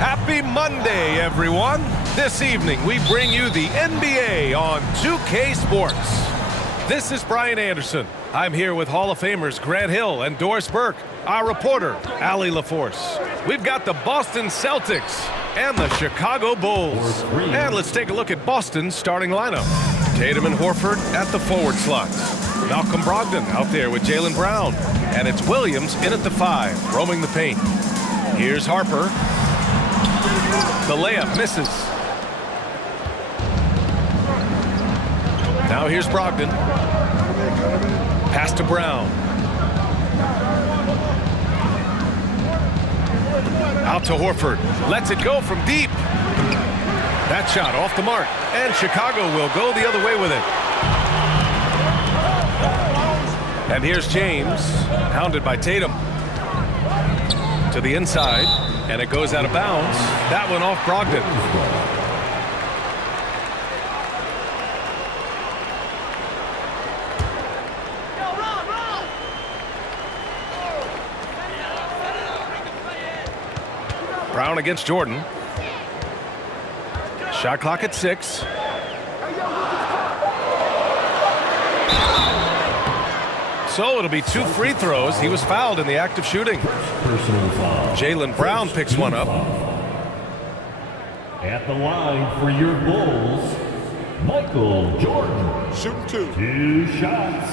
Happy Monday, everyone. This evening, we bring you the NBA on 2K Sports. This is Brian Anderson. I'm here with Hall of Famers Grant Hill and Doris Burke, our reporter, Allie LaForce. We've got the Boston Celtics and the Chicago Bulls. And let's take a look at Boston's starting lineup. Tatum and Horford at the forward slots. Malcolm Brogdon out there with Jaylen Brown. And it's Williams in at the 5, roaming the paint. Here's Harper. The layup misses. Now here's Brogdon. Pass to Brown. Out to Horford. Lets it go from deep. That shot off the mark. And Chicago will go the other way with it. And here's James, hounded by Tatum. To the inside, and it goes out of bounds. That one off Brogdon. Brown against Jordan. Shot clock at 6. So it'll be 2 free throws. He was fouled in the act of shooting. Jaylen Brown picks one up. At the line for your Bulls, Michael Jordan. Shooting 2. 2 shots.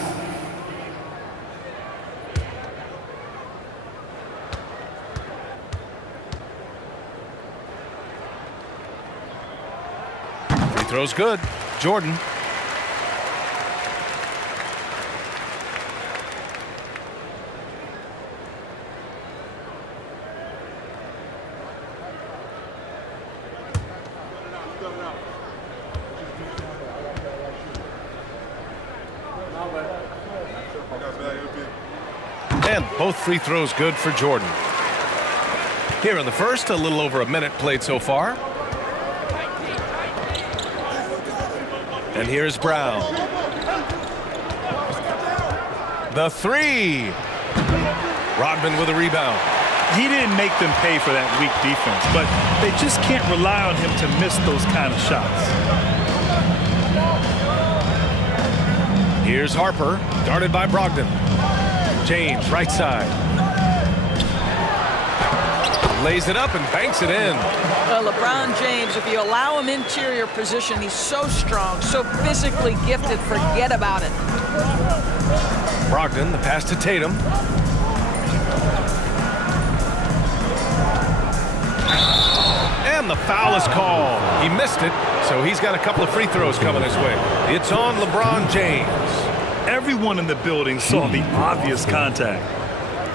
Free throw's good. Jordan. And both free throws good for Jordan. Here in the first, a little over a minute played so far. And here's Brown. The 3. Rodman with a rebound. He didn't make them pay for that weak defense, but they just can't rely on him to miss those kind of shots. Here's Harper, guarded by Brogdon. James, right side. Lays it up and banks it in. Well, LeBron James, if you allow him interior position, he's so strong, so physically gifted, forget about it. Brogdon, the pass to Tatum. And the foul is called. He missed it, so he's got a couple of free throws coming his way. It's on LeBron James. Everyone in the building saw the obvious contact.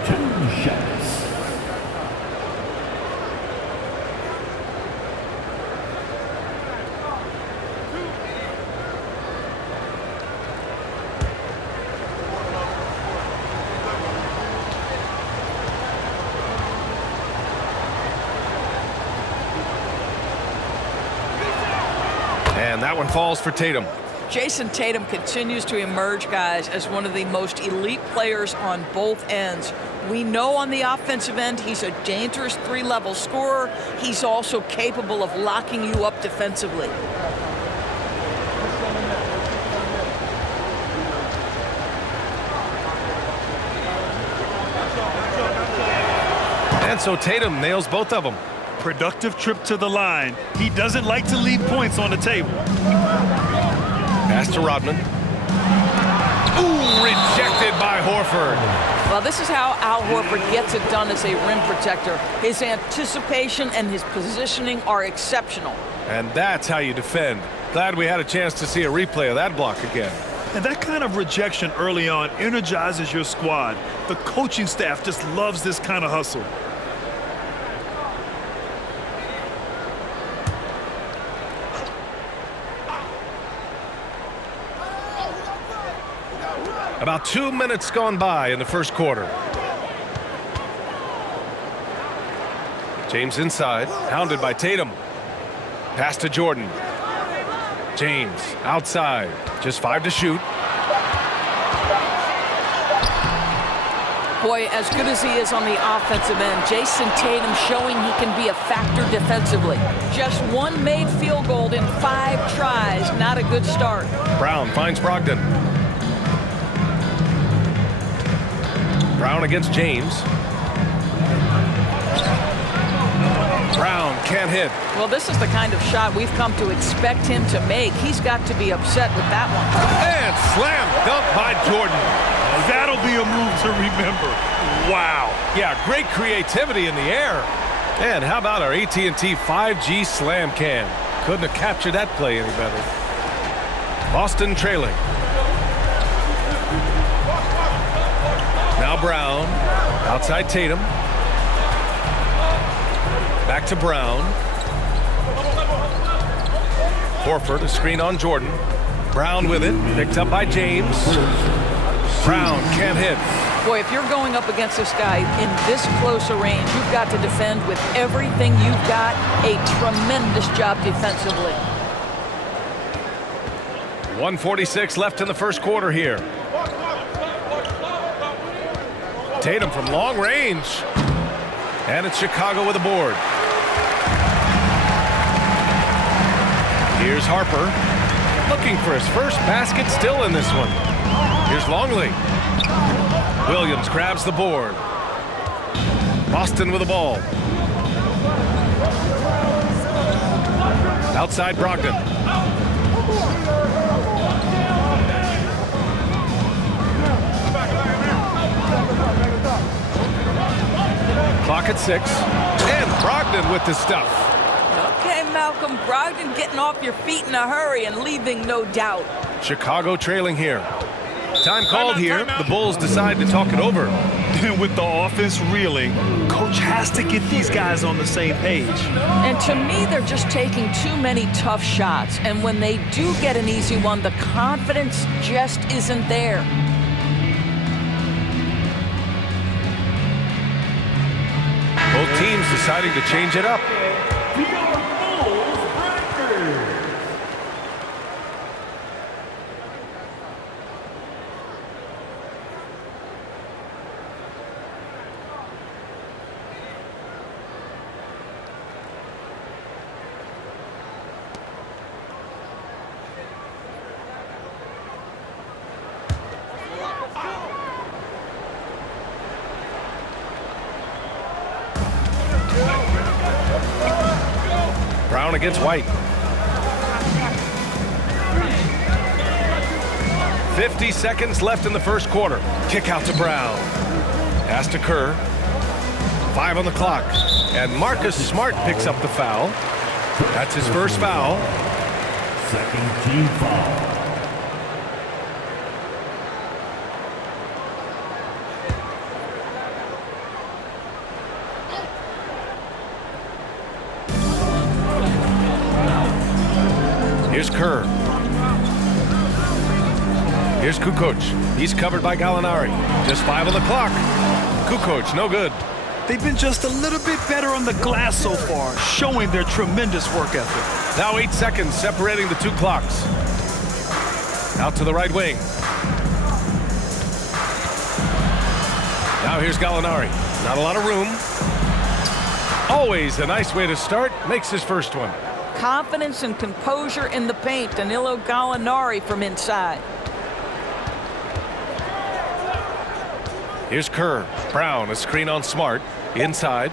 2 shots. And that one falls for Tatum. Jason Tatum continues to emerge, guys, as one of the most elite players on both ends. We know on the offensive end he's a dangerous 3-level scorer. He's also capable of locking you up defensively. And so Tatum nails both of them. Productive trip to the line. He doesn't like to leave points on the table. Pass to Rodman. Ooh, rejected by Horford. Well, this is how Al Horford gets it done as a rim protector. His anticipation and his positioning are exceptional. And that's how you defend. Glad we had a chance to see a replay of that block again. And that kind of rejection early on energizes your squad. The coaching staff just loves this kind of hustle. About 2 minutes gone by in the first quarter. James inside, hounded by Tatum. Pass to Jordan. James outside, just 5 to shoot. Boy, as good as he is on the offensive end, Jason Tatum showing he can be a factor defensively. Just one made field goal in 5 tries. Not a good start. Brown finds Brogdon. Brown against James. Brown can't hit. Well, this is the kind of shot we've come to expect him to make. He's got to be upset with that one. And slam dunk by Jordan. That'll be a move to remember. Wow. Yeah, great creativity in the air. And how about our AT&T 5G slam cam? Couldn't have captured that play any better. Boston trailing. Now Brown. Outside Tatum. Back to Brown. Horford, a screen on Jordan. Brown with it. Picked up by James. Brown can't hit. Boy, if you're going up against this guy in this close a range, you've got to defend with everything you've got. A tremendous job defensively. 1:46 left in the first quarter here. Tatum from long range. And it's Chicago with a board. Here's Harper. Looking for his first basket still in this one. Here's Longley. Williams grabs the board. Boston with the ball. Outside Brogdon. Clock at 6. And Brogdon with the stuff. Okay, Malcolm, Brogdon getting off your feet in a hurry and leaving no doubt. Chicago trailing here. Time called here. The Bulls decide to talk it over. With the offense reeling, coach has to get these guys on the same page. And to me, they're just taking too many tough shots. And when they do get an easy one, the confidence just isn't there. Both teams deciding to change it up. Brown against White. 50 seconds left in the first quarter. Kick out to Brown. Pass to Kerr. 5 on the clock. And Marcus Smart picks up the foul. That's his first foul. Second team foul. Here's Kerr. Here's Kukoc. He's covered by Gallinari. Just 5 on the clock. Kukoc, no good. They've been just a little bit better on the glass so far, showing their tremendous work ethic. Now 8 seconds separating the 2 clocks. Out to the right wing. Now here's Gallinari. Not a lot of room. Always a nice way to start. Makes his first one. Confidence and composure in the paint. Danilo Gallinari from inside. Here's Kerr. Brown, a screen on Smart. Inside.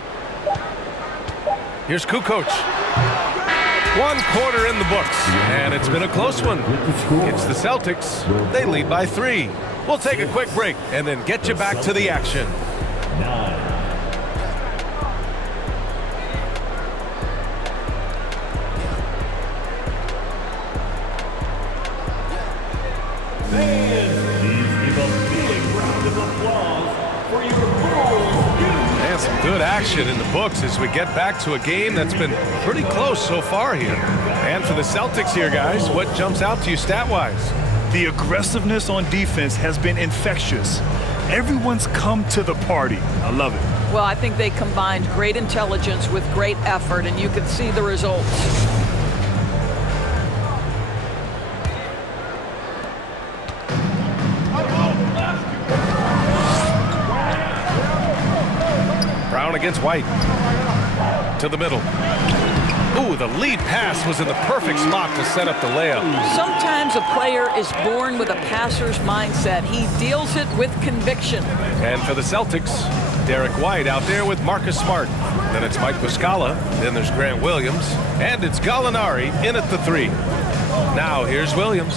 Here's Kukoc. 1 quarter in the books. And it's been a close one. It's the Celtics. They lead by 3. We'll take a quick break and then get you back to the action. 9. And some good action in the books as we get back to a game that's been pretty close so far here. And for the Celtics here, guys, what jumps out to you stat-wise? The aggressiveness on defense has been infectious. Everyone's come to the party. I love it. Well, I think they combined great intelligence with great effort, and you can see the results. against White. To the middle. Ooh, the lead pass was in the perfect spot to set up the layup. Sometimes a player is born with a passer's mindset. He deals it with conviction. And for the Celtics, Derek White out there with Marcus Smart. Then it's Mike Muscala. Then there's Grant Williams. And it's Gallinari in at the 3. Now here's Williams.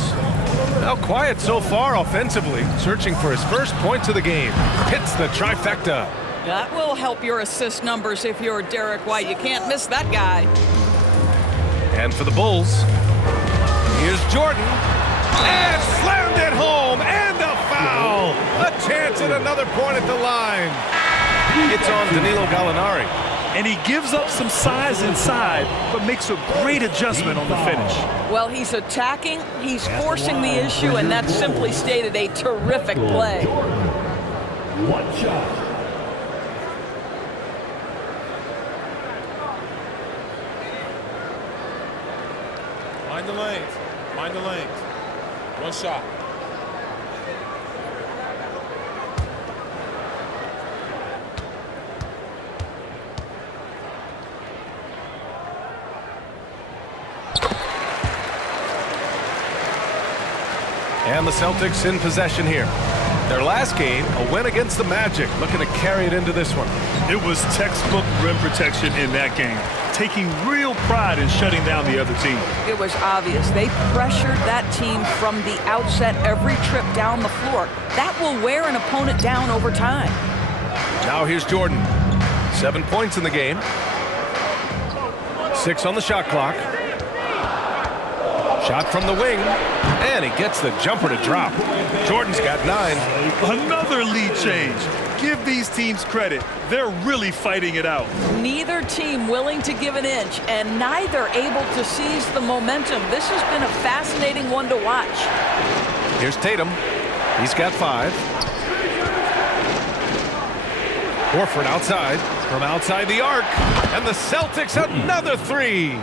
Now quiet so far offensively, searching for his first points of the game. Hits the trifecta. That will help your assist numbers if you're Derek White. You can't miss that guy. And for the Bulls, here's Jordan. And slammed it home. And a foul. A chance at another point at the line. It's on Danilo Gallinari. And he gives up some size inside, but makes a great adjustment on the finish. Well, he's attacking, he's forcing the issue, and that's simply stated a terrific play. One shot. Mind the lanes. Mind the lanes. One shot. And the Celtics in possession here. Their last game, a win against the Magic, looking to carry it into this one. It was textbook rim protection in that game, taking real pride in shutting down the other team. It was obvious. They pressured that team from the outset every trip down the floor. That will wear an opponent down over time. Now here's Jordan. 7 points in the game. 6 on the shot clock. Shot from the wing, and he gets the jumper to drop. Jordan's got 9. Another lead change. Give these teams credit. They're really fighting it out. Neither team willing to give an inch, and neither able to seize the momentum. This has been a fascinating one to watch. Here's Tatum. He's got 5. Horford outside, from outside the arc, and the Celtics another 3.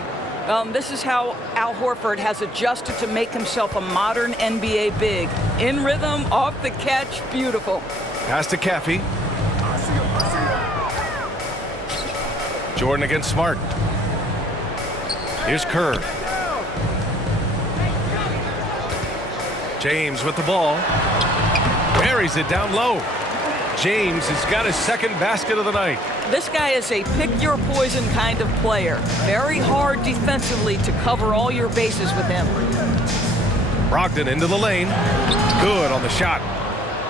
This is how Al Horford has adjusted to make himself a modern NBA big. In rhythm, off the catch, beautiful. Pass to Caffey. Jordan against Smart. Here's Kerr. James with the ball. Buries it down low. James has got his second basket of the night. This guy is a pick-your-poison kind of player. Very hard defensively to cover all your bases with him. Brogdon into the lane. Good on the shot.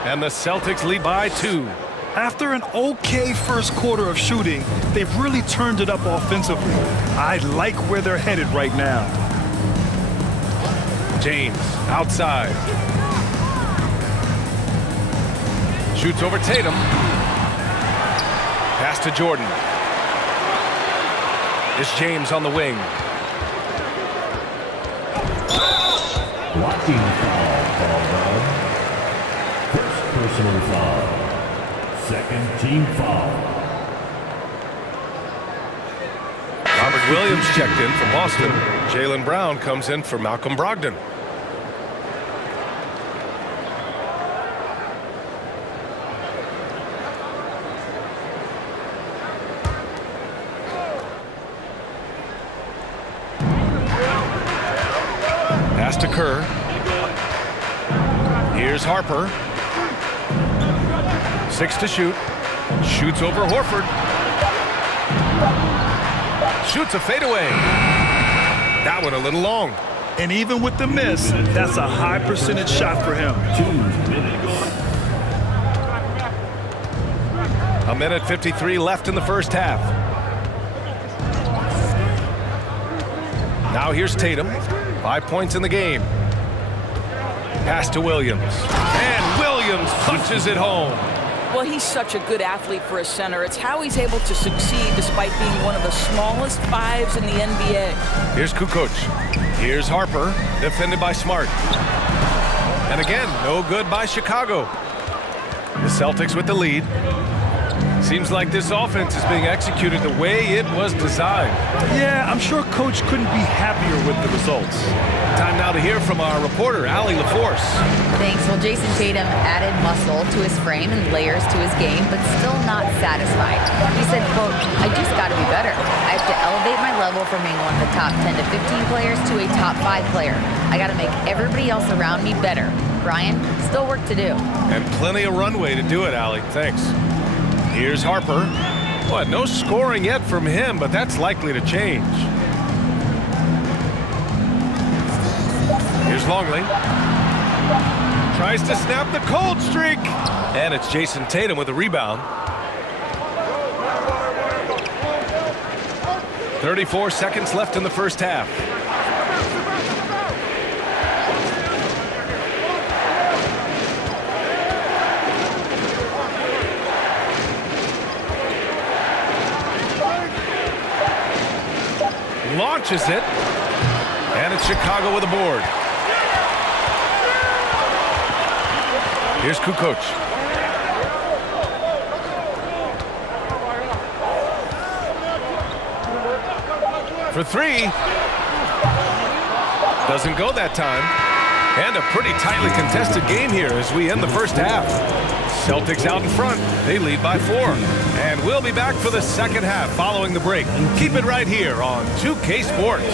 And the Celtics lead by 2. After an okay first quarter of shooting, they've really turned it up offensively. I like where they're headed right now. James outside. Shoots over Tatum. Pass to Jordan. It's James on the wing. Blocking foul called on. First personal foul. Second team foul. Robert Williams checked in from Boston. Jaylen Brown comes in for Malcolm Brogdon. Pass to Kerr. Here's Harper. 6 to shoot. Shoots over Horford. Shoots a fadeaway. That one a little long. And even with the miss, that's a high percentage shot for him. 2 minutes. A minute 53 left in the first half. Now here's Tatum. 5 points in the game. Pass to Williams. And Williams punches it home. Well, he's such a good athlete for a center. It's how he's able to succeed despite being one of the smallest 5s in the NBA. Here's Kukoc. Here's Harper, defended by Smart. And again, no good by Chicago. The Celtics with the lead. Seems like this offense is being executed the way it was designed. Yeah, I'm sure Coach couldn't be happier with the results. Time now to hear from our reporter, Allie LaForce. Thanks. Well, Jason Tatum added muscle to his frame and layers to his game, but still not satisfied. He said, quote, "I just got to be better. I have to elevate my level from being one of the top 10 to 15 players to a top 5 player. I got to make everybody else around me better. Brian, still work to do." And plenty of runway to do it, Allie. Thanks. Here's Harper. What, no scoring yet from him, but that's likely to change. Here's Longley. Tries to snap the cold streak. And it's Jason Tatum with a rebound. 34 seconds left in the first half. Launches it, and it's Chicago with a board. Here's Kukoc. For three. Doesn't go that time. And a pretty tightly contested game here as we end the first half. Celtics out in front. They lead by 4. And we'll be back for the second half following the break. Keep it right here on 2K Sports.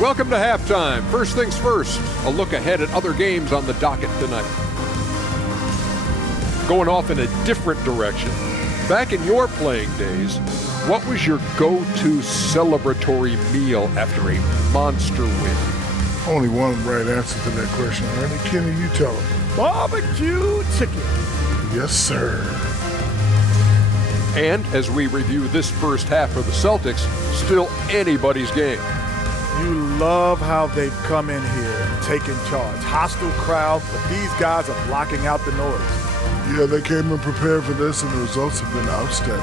Welcome to halftime. First things first, a look ahead at other games on the docket tonight. Going off in a different direction. Back in your playing days, what was your go-to celebratory meal after a monster win? Only one right answer to that question, Ernie. Kenny, you tell him. Barbecue chicken. Yes, sir. And as we review this first half for the Celtics, still anybody's game. You love how they've come in here and taken charge. Hostile crowd, but these guys are blocking out the noise. Yeah, they came in prepared for this, and the results have been outstanding.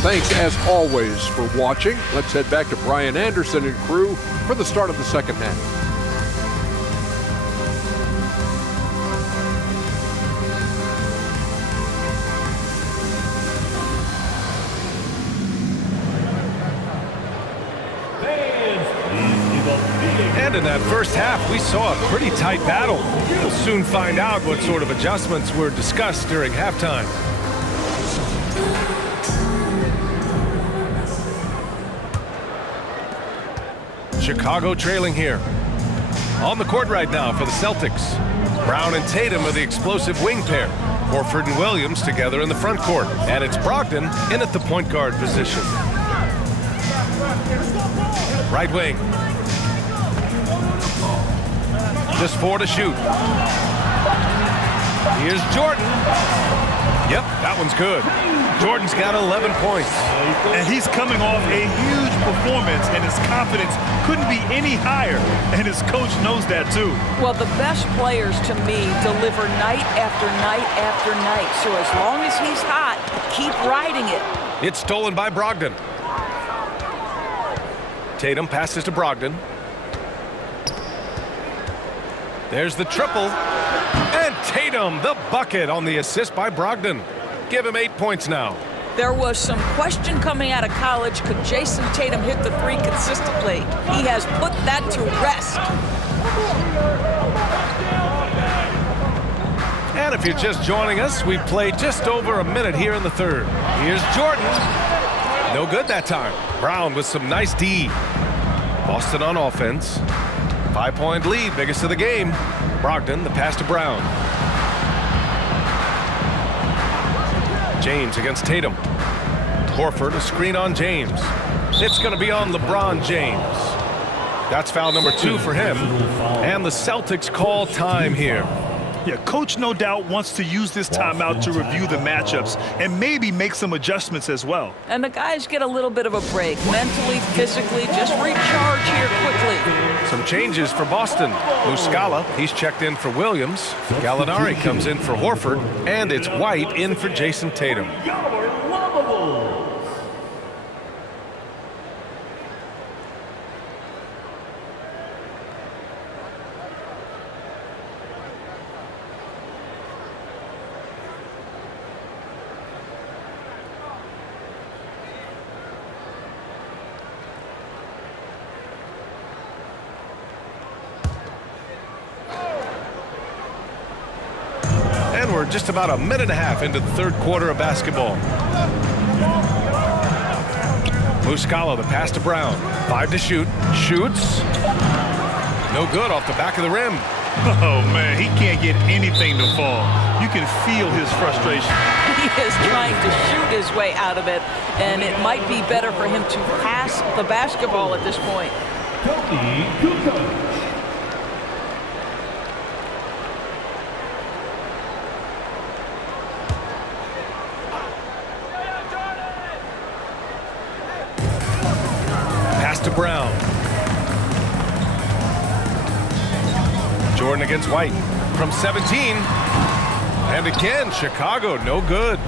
Thanks, as always, for watching. Let's head back to Brian Anderson and crew for the start of the second half. And in that first half, we saw a pretty tight battle. We'll soon find out what sort of adjustments were discussed during halftime. Chicago trailing here. On the court right now for the Celtics. Brown and Tatum are the explosive wing pair. Horford and Williams together in the front court. And it's Brogdon in at the point guard position. Right wing. Just 4 to shoot. Here's Jordan. Yep, that one's good. Jordan's got 11 points. And he's coming off a huge performance, and his confidence couldn't be any higher. And his coach knows that, too. Well, the best players, to me, deliver night after night after night. So as long as he's hot, keep riding it. It's stolen by Brogdon. Tatum passes to Brogdon. There's the triple. And Tatum, the bucket on the assist by Brogdon. Give him 8 points now. There was some question coming out of college. Could Jason Tatum hit the 3 consistently? He has put that to rest. And if you're just joining us, we've played just over a minute here in the third. Here's Jordan. No good that time. Brown with some nice D. Boston on offense. 5-point lead, biggest of the game. Brogdon, the pass to Brown. James against Tatum. Horford, a screen on James. It's going to be on LeBron James. That's foul number 2 for him. And the Celtics call time here. Yeah, coach no doubt wants to use this timeout to review the matchups and maybe make some adjustments as well. And the guys get a little bit of a break. Mentally, physically, just recharge here quickly. Some changes for Boston. Muscala, he's checked in for Williams. Gallinari comes in for Horford. And it's White in for Jason Tatum. We're just about a minute and a half into the third quarter of basketball. Muscala, the pass to Brown. 5 to shoot. Shoots. No good off the back of the rim. Oh, man, he can't get anything to fall. You can feel his frustration. He is trying to shoot his way out of it, and it might be better for him to pass the basketball at this point. Pass to Brown. Jordan against White from 17. And again, Chicago, no good.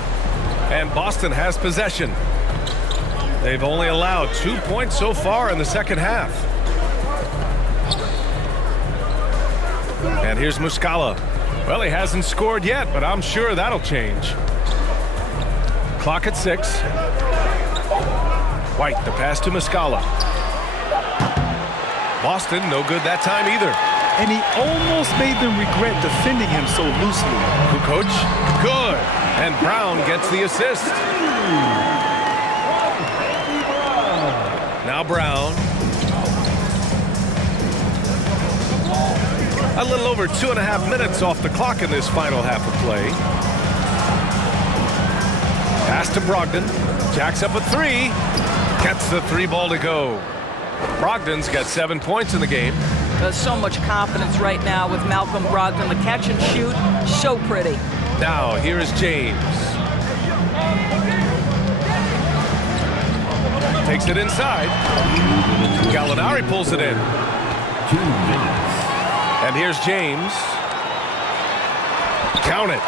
And Boston has possession. They've only allowed 2 points so far in the second half. And here's Muscala. Well, he hasn't scored yet, but I'm sure that'll change. Clock at 6. White, the pass to Muscala. Boston, no good that time either. And he almost made them regret defending him so loosely. Kukoc, good. And Brown gets the assist. Now Brown. A little over 2.5 minutes off the clock in this final half of play. Pass to Brogdon. Jacks up a 3. Gets the 3 ball to go. Brogdon's got 7 points in the game. There's so much confidence right now with Malcolm Brogdon. The catch and shoot, so pretty. Now, here is James. Takes it inside. Gallinari pulls it in. 2 minutes. And here's James. Count it.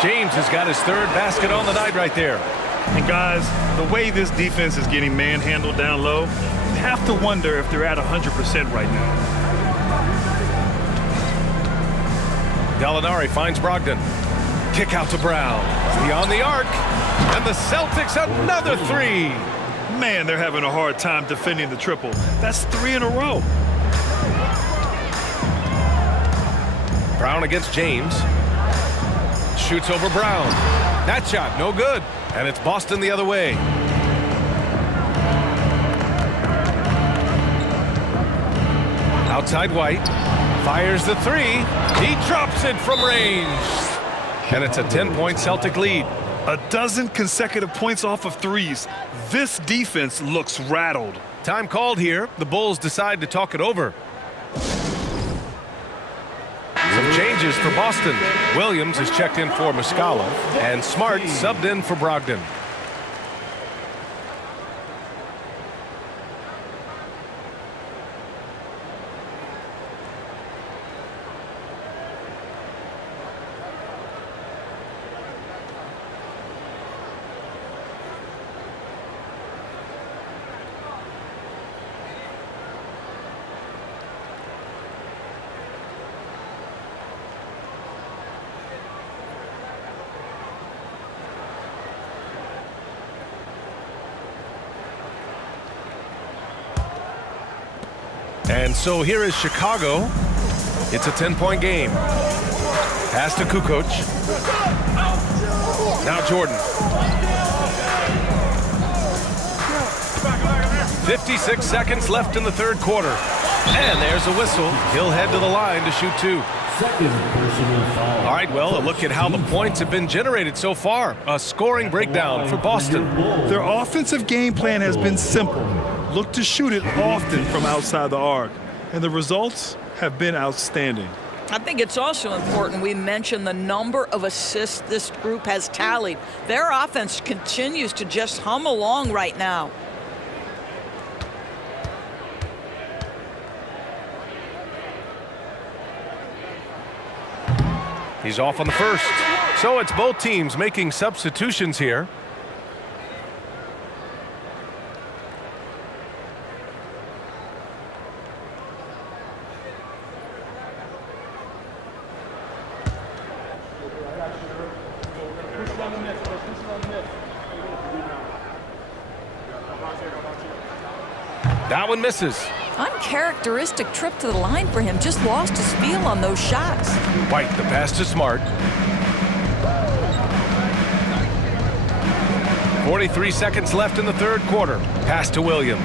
James has got his 3rd basket on the night right there. And guys, the way this defense is getting manhandled down low, you have to wonder if they're at 100% right now. Gallinari finds Brogdon. Kick out to Brown. Beyond the arc. And the Celtics another 3. Man, they're having a hard time defending the triple. That's 3 in a row. Brown against James. Shoots over Brown. That shot, no good. And it's Boston the other way. Outside White. Fires the 3. He drops it from range. And it's a 10-point Celtic lead. A dozen consecutive points off of 3s. This defense looks rattled. Time called here. The Bulls decide to talk it over. Some changes for Boston. Williams is checked in for Muscala, and Smart subbed in for Brogdon. And so here is Chicago. It's a 10-point game. Pass to Kukoc. Now Jordan. 56 seconds left in the third quarter. And there's a whistle. He'll head to the line to shoot 2. Second personal foul. All right, well, a look at how the points have been generated so far. A scoring breakdown for Boston. Their offensive game plan has been simple. Look to shoot it often from outside the arc. And the results have been outstanding. I think it's also important we mention the number of assists this group has tallied. Their offense continues to just hum along right now. He's off on the first. So it's both teams making substitutions here. That one misses. Uncharacteristic trip to the line for him. Just lost his feel on those shots. White, the pass to Smart. 43 seconds left in the third quarter. Pass to Williams.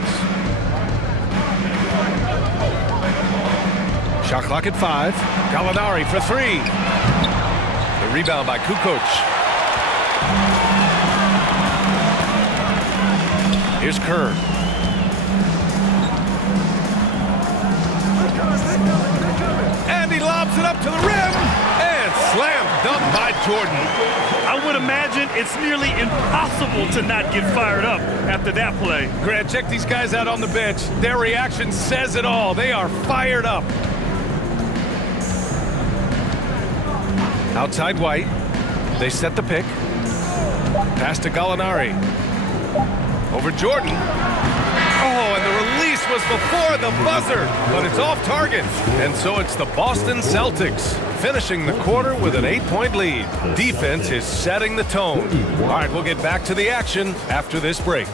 Shot clock at 5. Gallinari for 3. The rebound by Kukoc. Here's Kerr. And he lobs it up to the rim. And slam dunk by Jordan. I would imagine it's nearly impossible to not get fired up after that play. Grant, check these guys out on the bench. Their reaction says it all. They are fired up. Outside White. They set the pick. Pass to Gallinari. Over Jordan. Oh, and the release was before the buzzer, but it's off target. And so it's the Boston Celtics finishing the quarter with an 8-point lead. Defense is setting the tone. All right, we'll get back to the action after this break.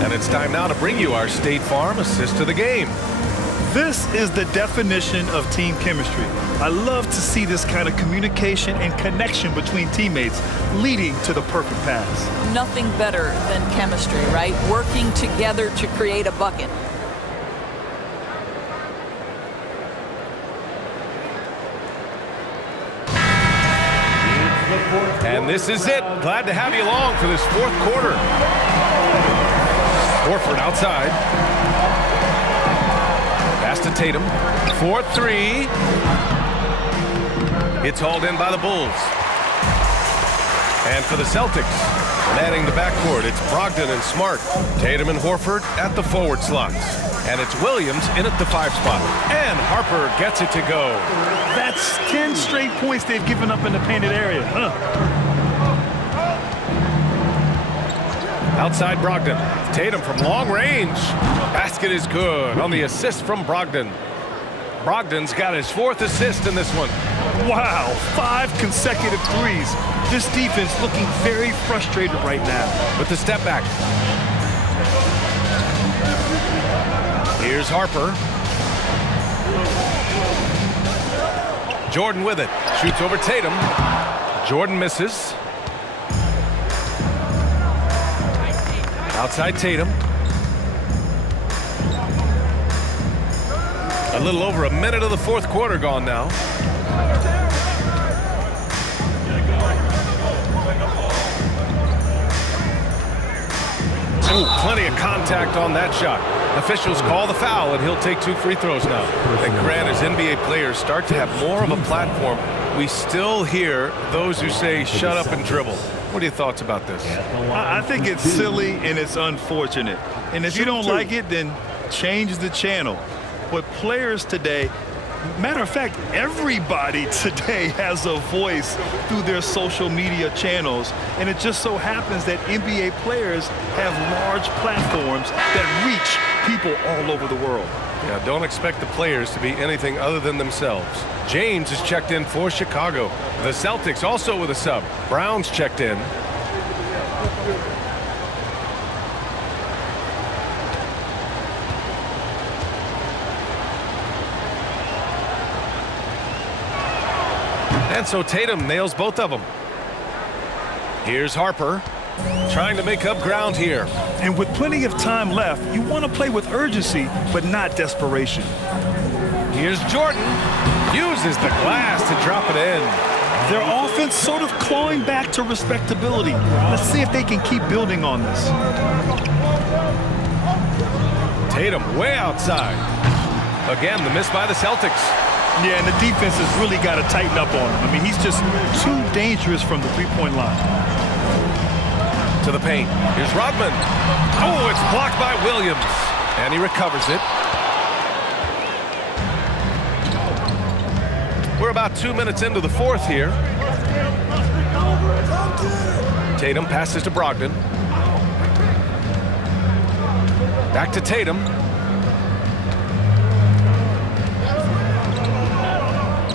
And it's time now to bring you our State Farm assist to the game. This is the definition of team chemistry. I love to see this kind of communication and connection between teammates leading to the perfect pass. Nothing better than chemistry, right? Working together to create a bucket. And this is it. Glad to have you along for this fourth quarter. Horford outside. Pass to Tatum. 4-3. It's hauled in by the Bulls. And for the Celtics, manning the backcourt, it's Brogdon and Smart. Tatum and Horford at the forward slots. And it's Williams in at the 5 spot. And Harper gets it to go. That's 10 straight points they've given up in the painted area. Outside Brogdon. Tatum from long range. Basket is good on the assist from Brogdon. Brogdon's got his 4th assist in this one. Wow, 5 consecutive threes. This defense looking very frustrated right now. With the step back. Here's Harper. Jordan with it. Shoots over Tatum. Jordan misses. Outside Tatum. A little over a minute of the fourth quarter gone now. Ooh, plenty of contact on that shot. Officials call the foul, and he'll take 2 free throws now. And Grant, as NBA players start to have more of a platform, we still hear those who say, shut up and dribble. What are your thoughts about this? I think it's silly and it's unfortunate. And if you don't like it, then change the channel. But players today, matter of fact, everybody today has a voice through their social media channels. And it just so happens that NBA players have large platforms that reach people all over the world. Yeah, don't expect the players to be anything other than themselves. James is checked in for Chicago. The Celtics also with a sub. Brown's checked in. And so Tatum nails both of them. Here's Harper trying to make up ground here. And with plenty of time left, you want to play with urgency, but not desperation. Here's Jordan. Uses the glass to drop it in. Their offense sort of clawing back to respectability. Let's see if they can keep building on this. Tatum way outside. Again, the miss by the Celtics. Yeah, and the defense has really got to tighten up on him. I mean, he's just too dangerous from the three-point line. To the paint. Here's Rodman. Oh, it's blocked by Williams. And he recovers it. We're about 2 minutes into the fourth here. Tatum passes to Brogdon. Back to Tatum.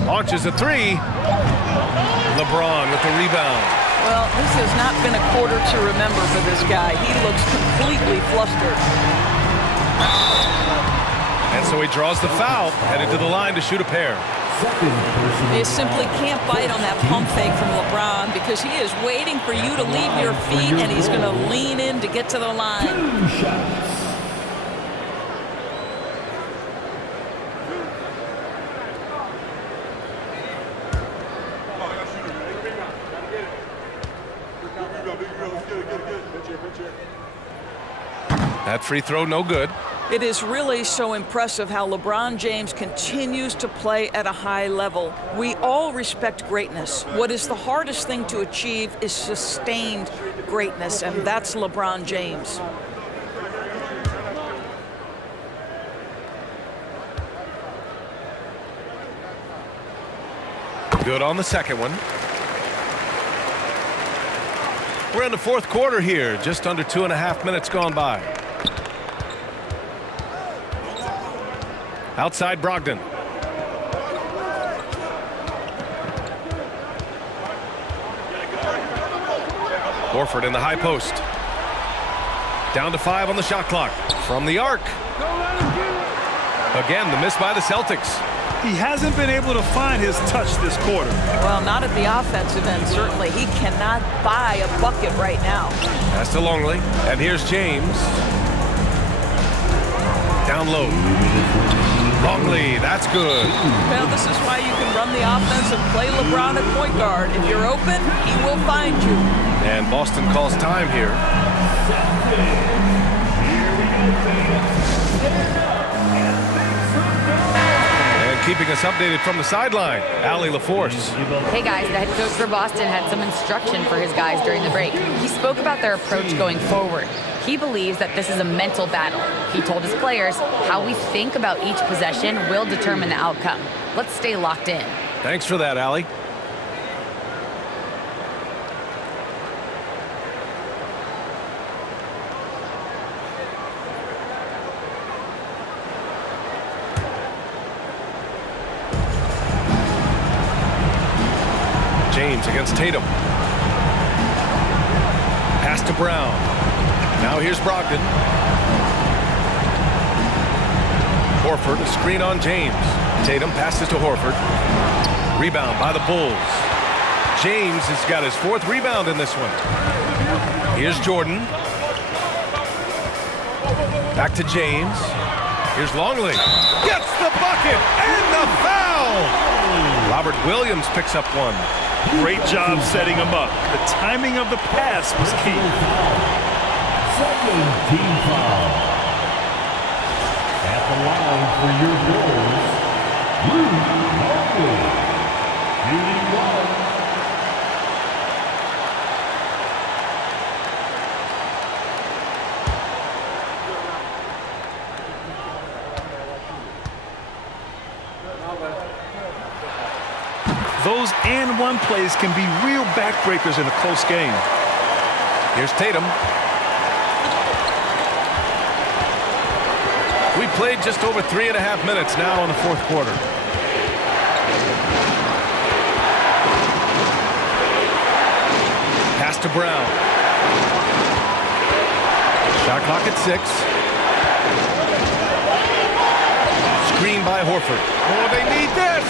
Launches a 3. LeBron with the rebound. Well, this has not been a quarter to remember for this guy. He looks completely flustered. And so he draws the foul, headed to the line to shoot a pair. You simply can't bite on that pump fake from LeBron because he is waiting for you to leave your feet, and he's going to lean in to get to the line. 2 shots. That free throw, no good. It is really so impressive how LeBron James continues to play at a high level. We all respect greatness. What is the hardest thing to achieve is sustained greatness, and that's LeBron James. Good on the second one. We're in the fourth quarter here, just under 2.5 minutes gone by. Outside Brogdon. Horford in the high post. Down to 5 on the shot clock. From the arc. Again, the miss by the Celtics. He hasn't been able to find his touch this quarter. Well, not at the offensive end, certainly. He cannot buy a bucket right now. Pass to Longley. And here's James. Down low. Longley, that's good. Well, this is why you can run the offense and play LeBron at point guard. If you're open, he will find you. And Boston calls time here. And keeping us updated from the sideline, Allie LaForce. Hey guys, the head coach for Boston had some instruction for his guys during the break. He spoke about their approach going forward. He believes that this is a mental battle. He told his players how we think about each possession will determine the outcome. Let's stay locked in. Thanks for that, Allie. James against Tatum. Pass to Brown. Now here's Brogdon. Horford, a screen on James. Tatum passes to Horford. Rebound by the Bulls. James has got his 4th rebound in this one. Here's Jordan. Back to James. Here's Longley. Gets the bucket and the foul! Robert Williams picks up one. Great job setting him up. The timing of the pass was key. 17 foul. At the line for your Bulls, Longley. Shooting 1. Those and one plays can be real backbreakers in a close game. Here's Tatum. We played just over 3.5 minutes now in the fourth quarter. Pass to Brown. Shot clock at 6. Screen by Horford. Oh, they need this!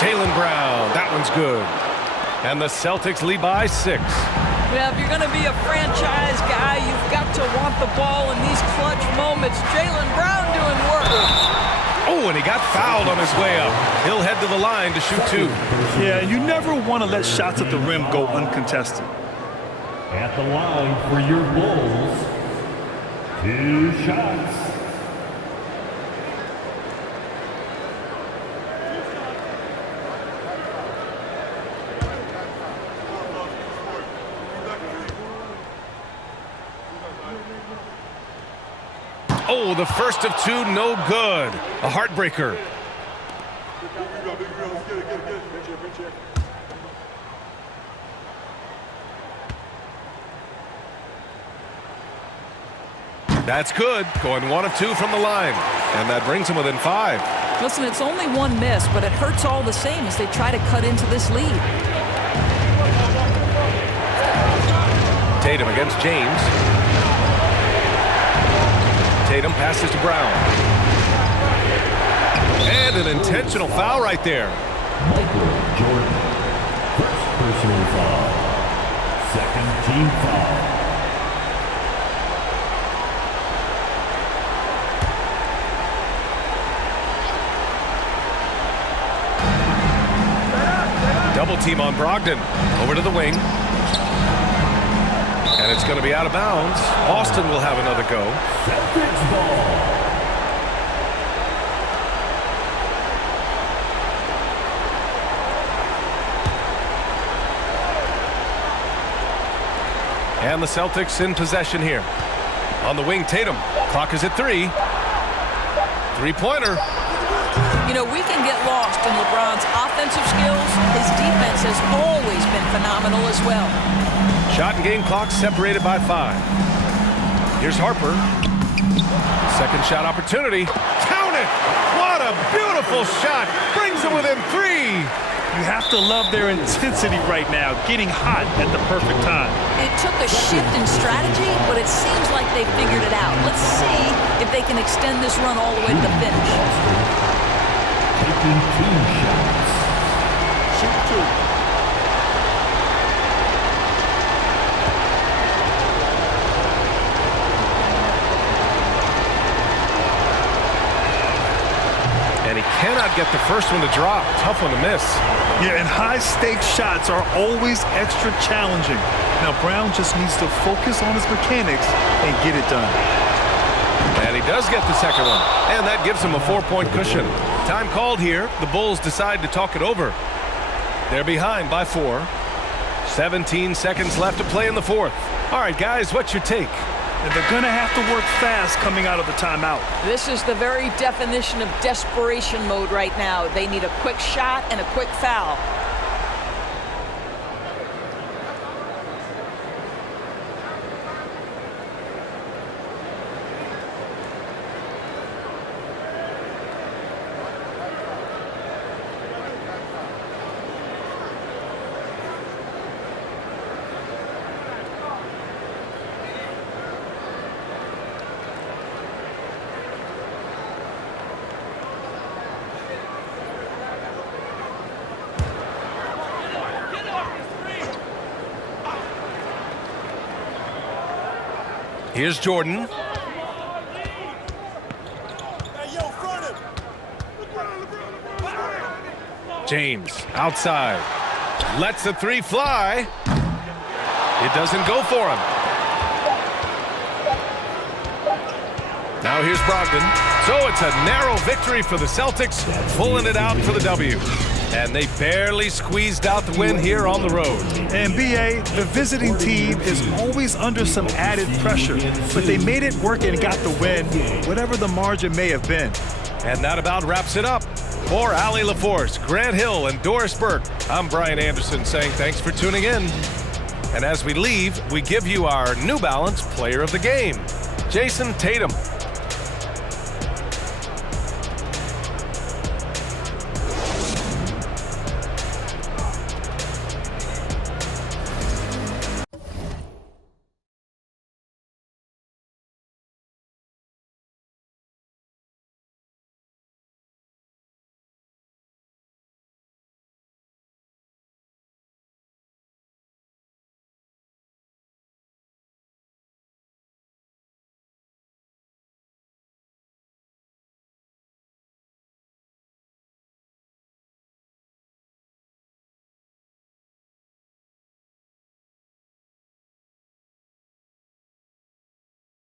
Jaylen Brown, that one's good. And the Celtics lead by 6. Well, if you're going to be a franchise guy, you've got to want the ball in these clutch moments. Jaylen Brown doing work. Oh, and he got fouled on his way up. He'll head to the line to shoot 2. Yeah, you never want to let shots at the rim go uncontested. At the line for your Bulls, 2 shots. Oh, the first of 2, no good. A heartbreaker. That's good. Going 1 of 2 from the line. And that brings him within 5. Listen, it's only one miss, but it hurts all the same as they try to cut into this lead. Tatum against James. Tatum passes to Brown. And an intentional foul right there. Michael Jordan. First personal foul. Second team foul. Double team on Brogdon. Over to the wing. And it's going to be out of bounds. Boston will have another go. Celtics ball. And the Celtics in possession here. On the wing, Tatum. Clock is at 3. Three-pointer. You know, we can get lost in LeBron's offensive skills. His defense has always been phenomenal as well. Shot and game clock separated by 5. Here's Harper. Second shot opportunity. Count it! What a beautiful shot! Brings it within 3. You have to love their intensity right now, getting hot at the perfect time. It took a shift in strategy, but it seems like they figured it out. Let's see if they can extend this run all the way to the finish. Taking 2 shots. Shoot 2. And he cannot get the first one to drop. Tough one to miss. Yeah, and high-stakes shots are always extra challenging. Now, Brown just needs to focus on his mechanics and get it done. And he does get the second one. And that gives him a 4-point cushion. Time called here. The Bulls decide to talk it over. They're behind by 4. 17 seconds left to play in the fourth. All right, guys, what's your take? And they're going to have to work fast coming out of the timeout. This is the very definition of desperation mode right now. They need a quick shot and a quick foul. Here's Jordan. James outside. Lets the 3 fly. It doesn't go for him. Now here's Brogdon. So it's a narrow victory for the Celtics, pulling it out for the W. And they barely squeezed out the win here on the road. And B.A., the visiting team is always under some added pressure, but they made it work and got the win, whatever the margin may have been. And that about wraps it up. For Allie LaForce, Grant Hill, and Doris Burke, I'm Brian Anderson saying thanks for tuning in. And as we leave, we give you our New Balance Player of the Game, Jason Tatum.